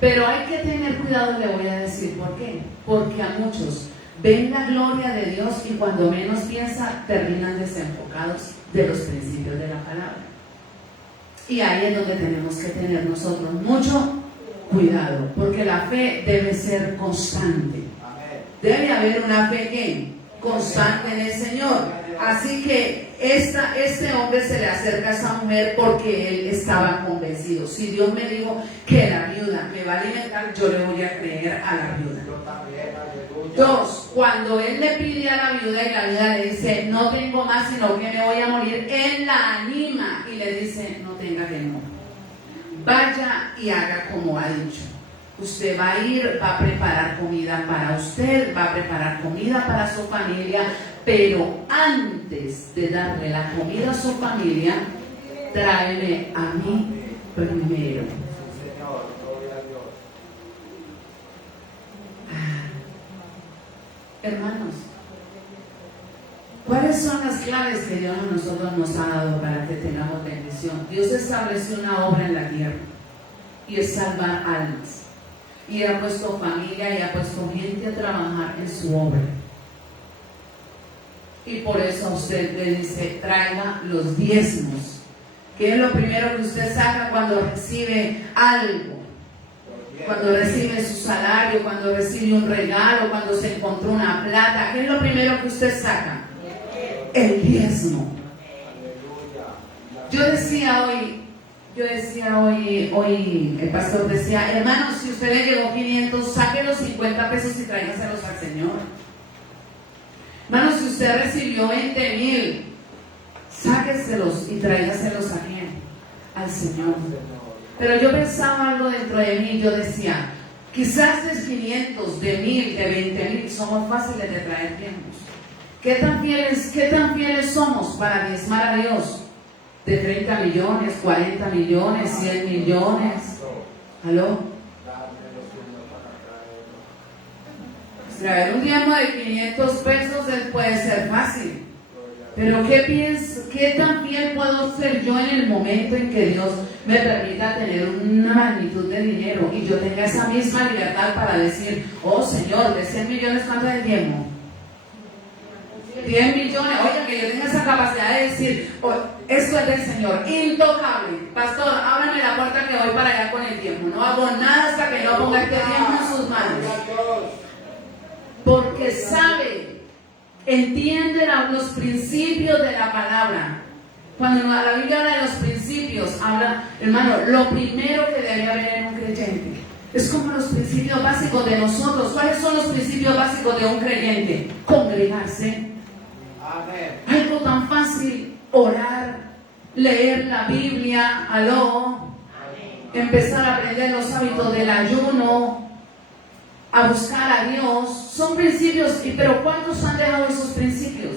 Pero hay que tener cuidado, le voy a decir por qué. Porque a muchos ven la gloria de Dios y cuando menos piensa terminan desenfocados de los principios de la palabra. Y ahí es donde tenemos que tener nosotros mucho cuidado, porque la fe debe ser constante. Amén. Debe haber una fe que constante en el Señor. Así que este hombre se le acerca a esa mujer porque él estaba convencido. Si Dios me dijo que la viuda me va a alimentar, yo le voy a creer a la viuda. Yo también, aleluya. 2, cuando él le pide a la viuda y la viuda le dice, no tengo más sino que me voy a morir, él la anima y le dice, no tenga temor. Vaya y haga como ha dicho. Usted va a ir, va a preparar comida para usted, va a preparar comida para su familia, pero antes de darle la comida a su familia, tráeme a mí primero. Sí, Señor, gloria a Dios. Hermanos, ¿cuáles son las claves que Dios a nosotros nos ha dado para que tengamos bendición? Dios estableció una obra en la tierra y es salvar almas. Y ha puesto familia y ha puesto gente a trabajar en su obra. Y por eso a usted le dice, traiga los diezmos. ¿Qué es lo primero que usted saca cuando recibe algo? Cuando recibe su salario, cuando recibe un regalo, cuando se encontró una plata. ¿Qué es lo primero que usted saca? El diezmo. Yo decía hoy, el pastor decía, hermano, si usted le llegó 500, saque los 50 pesos y tráigaselos al Señor. Hermano, si usted recibió 20,000, sáqueselos y tráigaselos a quién? Al Señor. Pero yo pensaba algo dentro de mí, yo decía, quizás de 500, de 1,000, de 20,000 somos fáciles de traer diezmos. ¿Qué tan fieles somos para diezmar a Dios? De 30 millones, 40 millones, 100 millones. ¿Aló? Traer un diezmo de 500 pesos puede ser fácil. Pero ¿qué tan fiel puedo ser yo en el momento en que Dios me permita tener una magnitud de dinero y yo tenga esa misma libertad para decir, oh Señor, de 100 millones, ¿cuánto es el diezmo? 10 millones, oye, que yo tenga esa capacidad de decir, oh, esto es del Señor, intocable. Pastor, ábreme la puerta que voy para allá con el diezmo. No hago nada hasta que no ponga este diezmo en sus manos. Porque sabe, entiende los principios de la palabra. Cuando la Biblia habla de los principios, habla, hermano, lo primero que debe haber en un creyente. Es como los principios básicos de nosotros. ¿Cuáles son los principios básicos de un creyente? Congregarse. Amén. Algo tan fácil, orar, leer la Biblia, aló, empezar a aprender los hábitos del ayuno, a buscar a Dios. Son principios, pero ¿cuántos han dejado esos principios?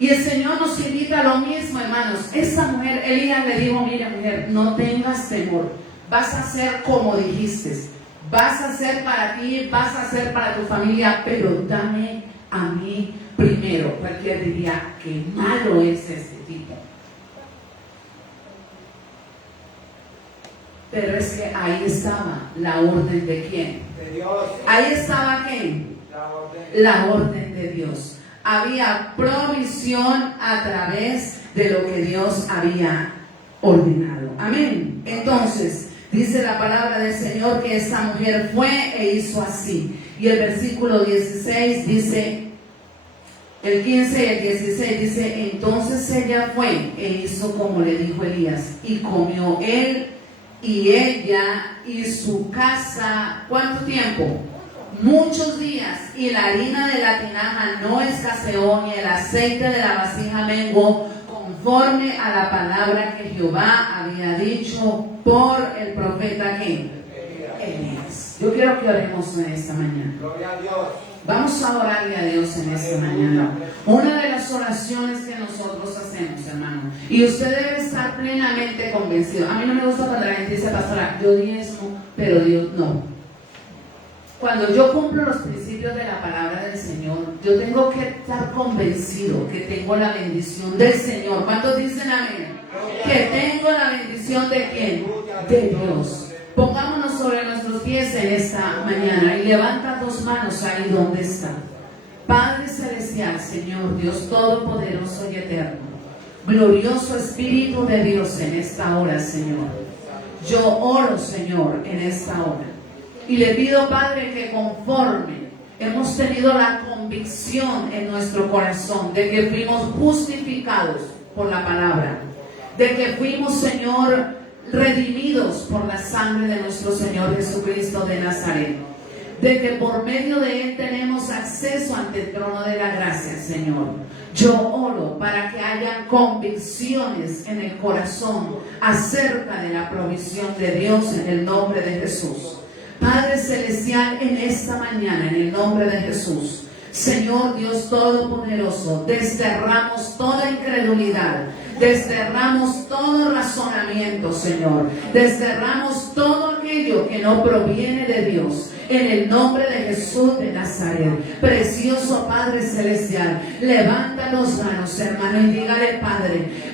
Y el Señor nos invita a lo mismo, hermanos. Esa mujer, Elías le dijo, mira mujer, no tengas temor. vas a hacer como dijiste, vas a hacer para ti, vas a hacer para tu familia, pero dame a mí primero. Cualquiera diría, qué malo es este tipo. Pero es que ahí estaba la orden de quién. De Dios. Ahí estaba quién. La orden de Dios. Había provisión a través de lo que Dios había ordenado. Amén. Entonces, dice la palabra del Señor que esta mujer fue e hizo así. Y el versículo 16 dice, el 15 y el 16 dice, entonces ella fue e hizo como le dijo Elías, y comió él y ella y su casa. ¿Cuánto tiempo? Muchos días. Y la harina de la tinaja no escaseó, ni el aceite de la vasija menguó, conforme a la palabra que Jehová había dicho por el profeta que Elías. Yo quiero que oremos en esta mañana. Gloria a Dios. Vamos a orarle a Dios en esta mañana. Una de las oraciones que nosotros hacemos, hermano, y usted debe estar plenamente convencido. A mí no me gusta cuando la gente dice, pastora, yo diezmo, pero Dios no. Cuando yo cumplo los principios de la palabra del Señor, yo tengo que estar convencido que tengo la bendición del Señor. ¿Cuántos dicen amén? Que tengo la bendición de quién? De Dios. Pongámonos sobre nuestros pies en esta mañana y levanta tus manos ahí donde está. Padre Celestial, Señor Dios Todopoderoso y Eterno, glorioso Espíritu de Dios en esta hora, Señor. Yo oro, Señor, en esta hora. Y le pido, Padre, que conforme hemos tenido la convicción en nuestro corazón de que fuimos justificados por la palabra, de que fuimos, Señor, redimidos por la sangre de nuestro Señor Jesucristo de Nazaret, de que por medio de Él tenemos acceso ante el trono de la gracia, Señor. Yo oro para que haya convicciones en el corazón acerca de la provisión de Dios en el nombre de Jesús. Padre Celestial, en esta mañana, en el nombre de Jesús, Señor Dios Todopoderoso, desterramos toda incredulidad, desterramos todo razonamiento, Señor, desterramos todo aquello que no proviene de Dios. En el nombre de Jesús de Nazaret, precioso Padre Celestial, levanta los manos, hermano, y dígale,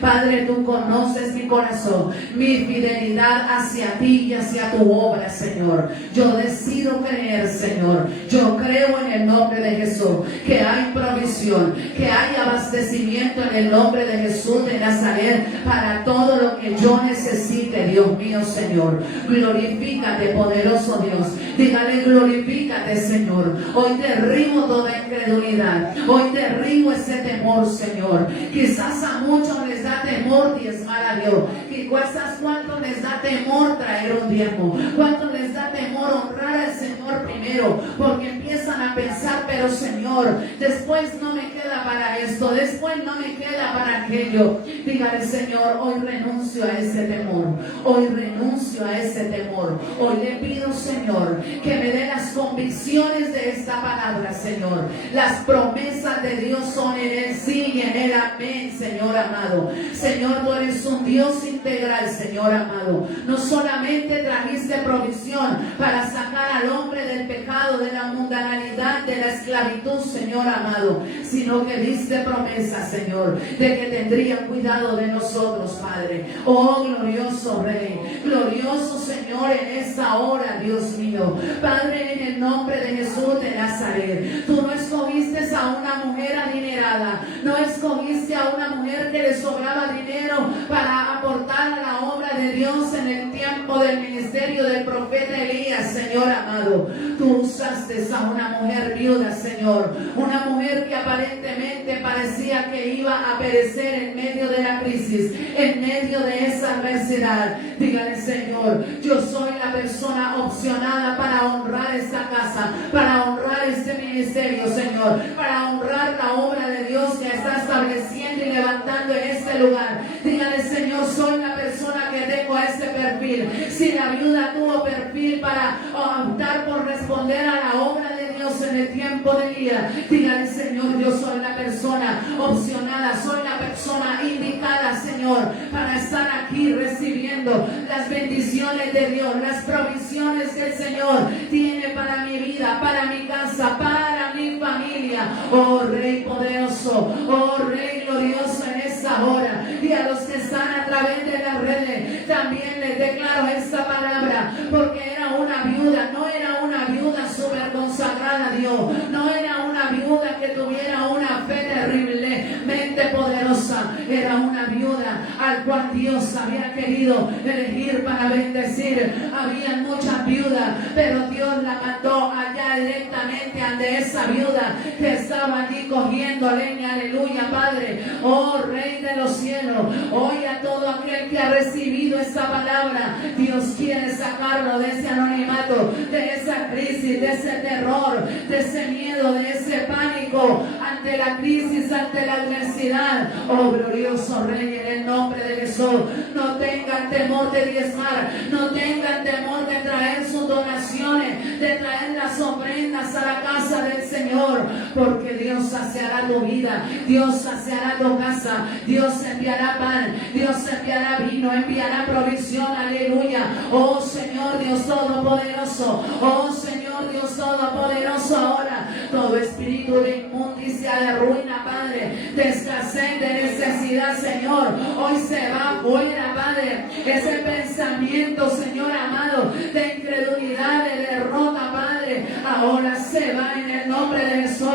Padre, tú conoces mi corazón, mi fidelidad hacia ti y hacia tu obra, Señor. Yo decido creer, Señor. Yo creo en el nombre de Jesús que hay provisión, que hay abastecimiento en el nombre de Jesús de Nazaret para todo lo que yo necesite, Dios mío, Señor. Glorifícate, poderoso Dios. Dígale, glorifícate, Señor. Hoy derribo toda incredulidad. Hoy derribo ese temor, Señor. Quizás a muchos les da temor diezmar a Dios. Quizás cuánto les da temor traer un diezmo. Cuánto les da temor honrar al Señor primero. Porque empiezan a pensar, pero Señor, después no me queda para esto. Después no me queda para aquello. Dígale, Señor, hoy renuncio a ese temor. Hoy renuncio a ese temor. Hoy le pido, Señor, que me dé las convicciones de esta palabra, Señor. Las promesas de Dios son en el sí y en el amén, Señor amado. Señor, tú eres un Dios integral, Señor amado. No solamente trajiste provisión para sacar al hombre del pecado, de la mundanalidad, de la esclavitud, Señor amado, sino que diste promesa, Señor, de que tendrían cuidado de nosotros, Padre. Oh, glorioso Rey, glorioso Señor, en esta hora, Dios mío. Padre, en el nombre de Jesús de Nazaret, tú no escogiste a una mujer adinerada, no escogiste a una mujer que le sobraba dinero para aportar a la obra de Dios en el tiempo del ministerio del profeta Elías, Señor amado. Tú usaste a una mujer viuda, Señor, una mujer que aparentemente parecía que iba a perecer en medio de la crisis, en medio de esa adversidad. Dígale, Señor, yo soy la persona opcionada para honrar esta casa, para honrar este ministerio, Señor, para honrar la obra de Dios que está estableciendo y levantando en este lugar. Dígale, Señor, soy la persona que tengo ese perfil. Si la viuda tuvo perfil para optar por responder a la obra de Dios, Dios, en el tiempo de día, dígale, Señor, yo soy la persona opcionada, soy la persona indicada, Señor, para estar aquí recibiendo las bendiciones de Dios, las provisiones que el Señor tiene para mi vida, para mi casa, para mi familia. Oh Rey poderoso, oh Rey glorioso, en esta hora. Y a los que están a través de las redes, también les declaro esta palabra, porque era una viuda, no era una viuda súper consagrada a Dios, no era una viuda que tuviera una fe terriblemente poderosa, era una viuda al cual Dios había querido elegir para bendecir. Había muchas viudas, pero Dios la mandó allá directamente ante esa viuda que estaba allí cogiendo leña. Aleluya, Padre. Oh Rey de los cielos, hoy a todo aquel que ha recibido esta palabra, Dios quiere sacarlo de ese anonimato, de esa crisis, de ese terror, de ese miedo, de ese pánico ante la crisis, ante la adversidad. Oh glorioso Rey, en el nombre de Jesús, no tengan temor de diezmar, no tengan temor de traer sus donaciones, de traer las ofrendas a la casa del Señor, porque Dios saciará tu vida, Dios saciará tu casa, Dios enviará pan, Dios enviará vino, enviará provisión. Aleluya. Oh Señor Dios Todopoderoso, oh Señor Dios Todopoderoso, ahora todo espíritu de inmundicia, de ruina, Padre, de escasez, de necesidad, Señor, hoy se va fuera, Padre. Ese pensamiento, Señor amado, de incredulidad, de derrota, Padre, ahora se va en el nombre de Jesús.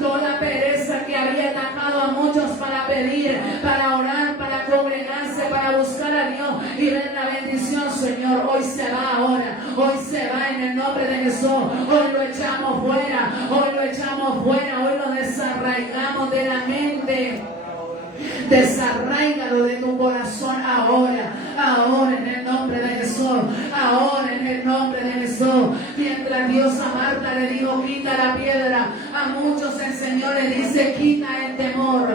Toda pereza que había atacado a muchos para pedir, para orar, para congregarse, para buscar a Dios y ver la bendición, Señor, hoy se va ahora, hoy se va en el nombre de Jesús. Hoy lo echamos fuera, hoy lo echamos fuera, hoy lo desarraigamos de la mente. Desarráigalo de tu corazón ahora, ahora en el nombre de Jesús, ahora en el nombre de Jesús. Mientras Dios a Marta le dijo, quita la piedra, a muchos el Señor le dice, quita el temor,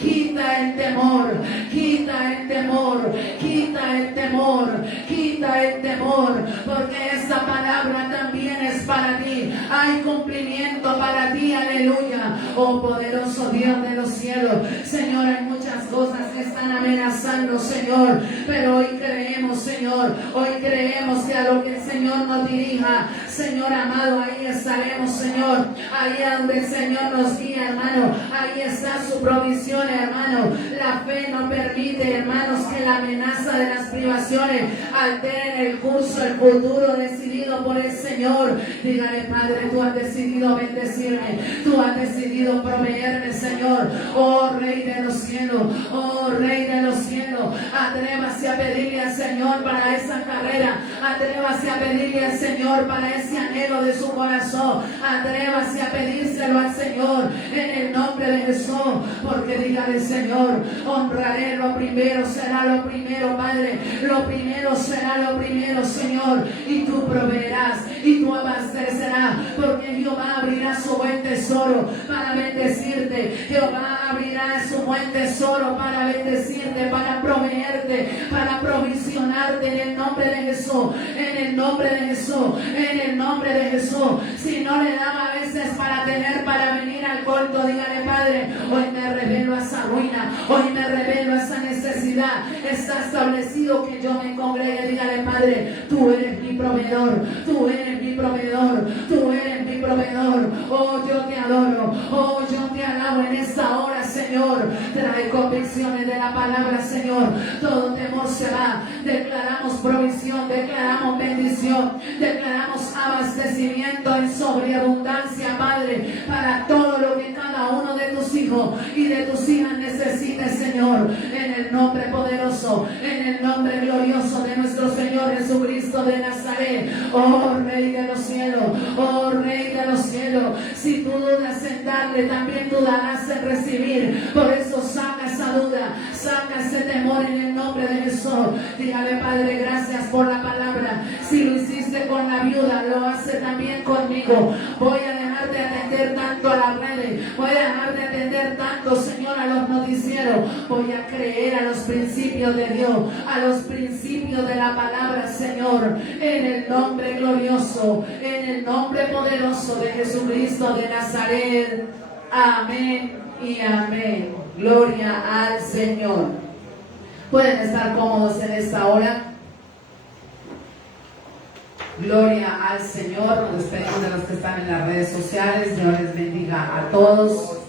quita el temor, quita el temor, quita el temor, quita el temor, porque esta palabra también es para ti. Hay cumplimiento para ti, aleluya. Oh poderoso Dios de los cielos, Señor, hay muchas cosas que están amenazando, Señor, pero hoy creemos, Señor, hoy creemos que a lo que el Señor nos dirija, Señor amado, ahí estaremos, Señor, ahí a donde el Señor nos guía, hermano, ahí está su provisión, hermano. La fe no permite, hermanos, que la amenaza de las privaciones altere el curso, el futuro decidido por el Señor. Dígale, Padre, tú has decidido bendecirme, tú has decidido proveerme, Señor. Oh Rey de los cielos, oh Rey de los cielos, atrévase a pedirle al Señor para esa carrera, atrévase a pedirle al Señor para ese anhelo de su corazón, atrévase a pedírselo al Señor en el nombre de Jesús, porque dígale, Señor, honraré lo primero, será lo primero, Padre, lo primero será lo primero, Señor, y tú proveerás y tú abastecerás, porque Jehová abrirá su buen tesoro para bendecirte, Jehová abrirá su buen tesoro para bendecirte, para proveerte, para provisionarte en el nombre de Jesús, en el nombre de Jesús, en el nombre de Jesús. Si no le daba a veces para tener, para venir al culto, dígale, Padre, hoy me revelo a esa ruina, hoy me revelo a esa necesidad, está establecido que yo me congregue. Dígale, Padre, tú eres mi proveedor, tú eres mi proveedor, tú eres mi proveedor. Oh, yo te adoro, oh, yo te alabo en esta hora, Señor. Trae convicciones de la palabra, Señor. Todo temor se va. Declaramos provisión, declaramos bendición, declaramos abastecimiento en sobreabundancia, Padre, para todo lo que cada uno de tus hijos y de tus hijas necesite, Señor, en el nombre poderoso, en el nombre glorioso de nuestro Señor Jesucristo de Nazaret. Oh Rey de los cielos, oh Rey de los cielos, si tú dudas en darle, también dudarás en recibir. Por eso saca esa duda, saca ese temor en el nombre de Jesús. Dígale, Padre, gracias por la palabra. Si lo hiciste con la viuda, lo hace también conmigo. Voy a dejar de atender atender tanto a las redes, voy a dejar de atender tanto, Señor, a los noticieros, voy a creer a los principios de Dios, a los principios de la palabra, Señor, en el nombre glorioso, en el nombre poderoso de Jesucristo de Nazaret. Amén y amén. Gloria al Señor. Pueden estar cómodos en esta hora. Gloria al Señor. Nos despedimos de los que están en las redes sociales. Dios les bendiga a todos.